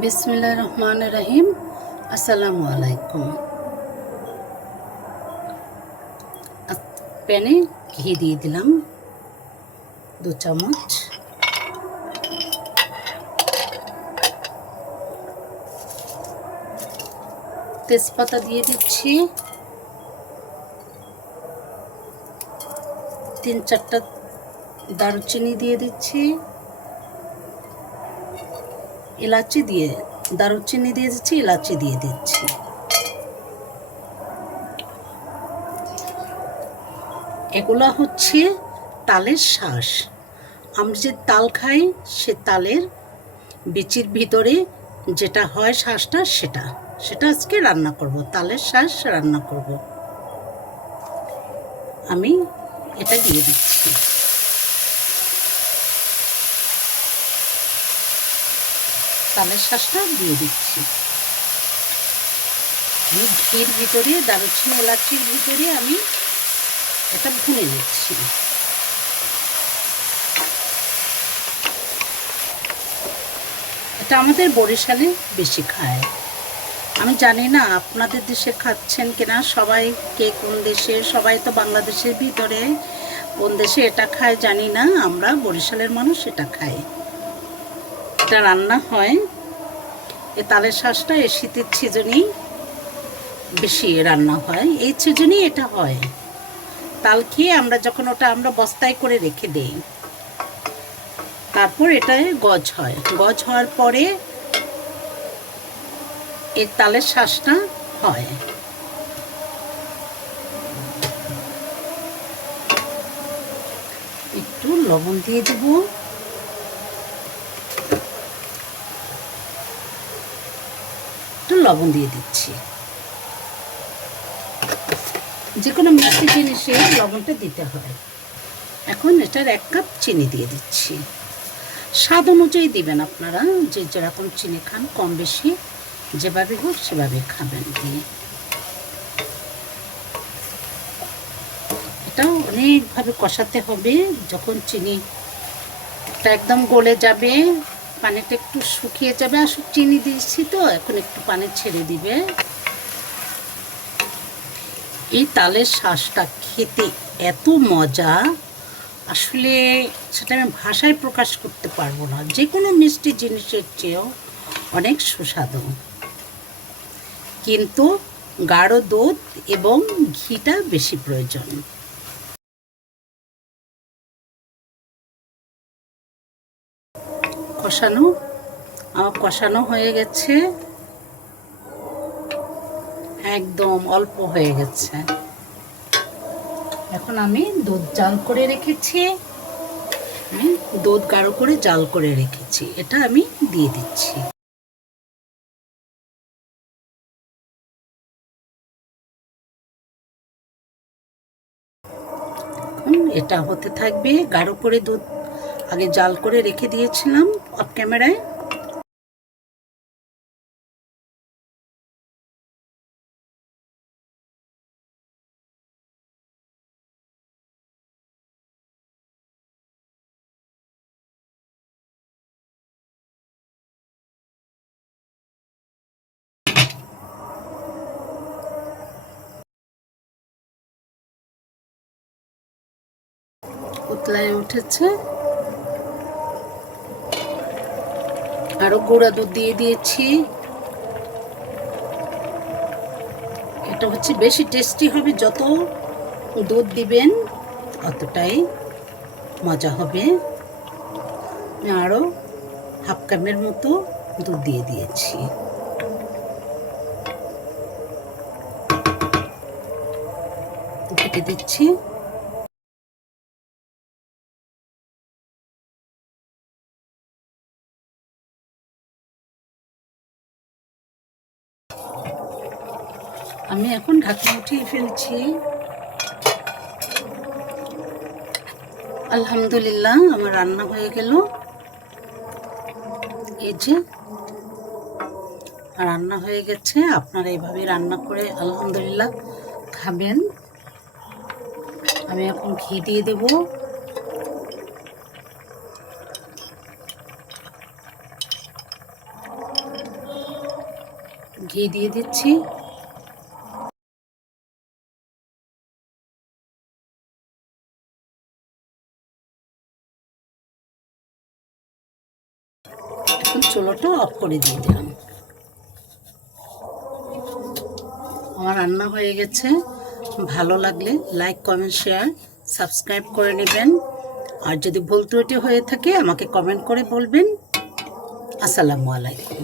বিসমিল্লাহির রহমানির রহিম। আসসালামু আলাইকুম। প্যানে ঘি দিয়ে দিলাম 2 চামচ। তেজপাতা দিয়ে দিচ্ছি 3-4টা, দারুচিনি দিয়ে দিচ্ছি, এলাচি দিয়ে দারুচিনি দিয়ে দিচ্ছি, এলাচি দিয়ে দিচ্ছি। এগুলা হচ্ছে তালের শাঁস। আমরা যে তাল খাই সে তালের বিচির ভিতরে যেটা হয় শাঁসটা, সেটা আজকে রান্না করব, তালের শাঁস রান্না করব। আমি এটা দিয়ে দিচ্ছি। তালের শাঁসটা দিয়ে দিচ্ছি। আমি ঘির ভিতরে দারুচিনি এলাচির ভিতরে আমি এটা ভুনে নিচ্ছি। এটা আমাদের বরিশালে বেশি খায়। আমি জানি না আপনাদের দেশে খাচ্ছেন কিনা, সবাই কে কোন দেশে, সবাই তো বাংলাদেশের ভিতরে, কোন দেশে এটা খায় জানি না। আমরা বরিশালের মানুষ এটা খাই। এটা রান্না হয়, এই তালের শাঁসটা এই শীতের সিজনেই বেশি রান্না হয়, এই সিজনেই এটা হয়। তাল খেয়ে আমরা যখন আমরা বস্তায় করে রেখে দেই, তারপর এটায় গজ হয়। গজ হওয়ার পরে এই তালের শাঁসটা হয়। একটু লবণ দিয়ে দেব, একটু লবণ দিয়ে দিচ্ছি। যে কোনো মিষ্টি জিনিসে লবণটা দিতে হয়। এখন এটার 1 কাপ চিনি দিয়ে দিচ্ছি। স্বাদ অনুযায়ী দিবেন আপনারা, যে যেরকম চিনি খান, কম বেশি যেভাবে হোক সেভাবে খাবেন। দিয়ে এটাও অনেকভাবে কষাতে হবে। যখন চিনিটা একদম গলে যাবে, পানিটা একটু শুকিয়ে যাবে, আর চিনি দিয়েছি তো এখন একটু পানি ছেড়ে দিবে। এই তালের শাঁসটা খেতে এত মজা, আসলে সেটা আমি ভাষায় প্রকাশ করতে পারবো না। যে কোনো মিষ্টি জিনিসের চেয়েও অনেক সুস্বাদু, কিন্তু গাঢ় দুধ এবং ঘিটা বেশি প্রয়োজন। আমার কষানো হয়ে গেছে, একদম অল্প হয়ে গেছে। এখন আমি দুধ জাল করে রেখেছি, দুধ গাঢ় করে জাল করে রেখেছি, এটা আমি দিয়ে দিচ্ছি। এটা হতে থাকবে। গাঢ় করে দুধ আগে জাল করে রেখে দিয়েছিলাম অফ ক্যামেরায়। উতলায় উঠেছে, আরো গুঁড়া দুধ দিয়ে দিয়েছি। এটা হচ্ছে বেশি টেস্টি হবে, যত দুধ দিবেন অতটাই মজা হবে। আরো হাফ কাপের মতো দুধ দিয়ে দিয়েছি। কেটে দিচ্ছি। আমি এখন ঢাকনা উঠিয়ে ফেলছি। আলহামদুলিল্লাহ, আমার রান্না হয়ে গেল। এই যে রান্না হয়ে গেছে। আপনারা এইভাবে রান্না করে আলহামদুলিল্লাহ খাবেন। আমি এখন ঘি দিয়ে দেব। ঘি দিয়ে দিচ্ছি। এখন চুলোটা অফ করে দিয়ে দিলাম। আমার রান্না হয়ে গেছে। ভালো লাগলে লাইক, কমেন্ট, শেয়ার, সাবস্ক্রাইব করে নেবেন। আর যদি ভুল ত্রুটি হয়ে থাকে আমাকে কমেন্ট করে বলবেন। আসসালামু আলাইকুম।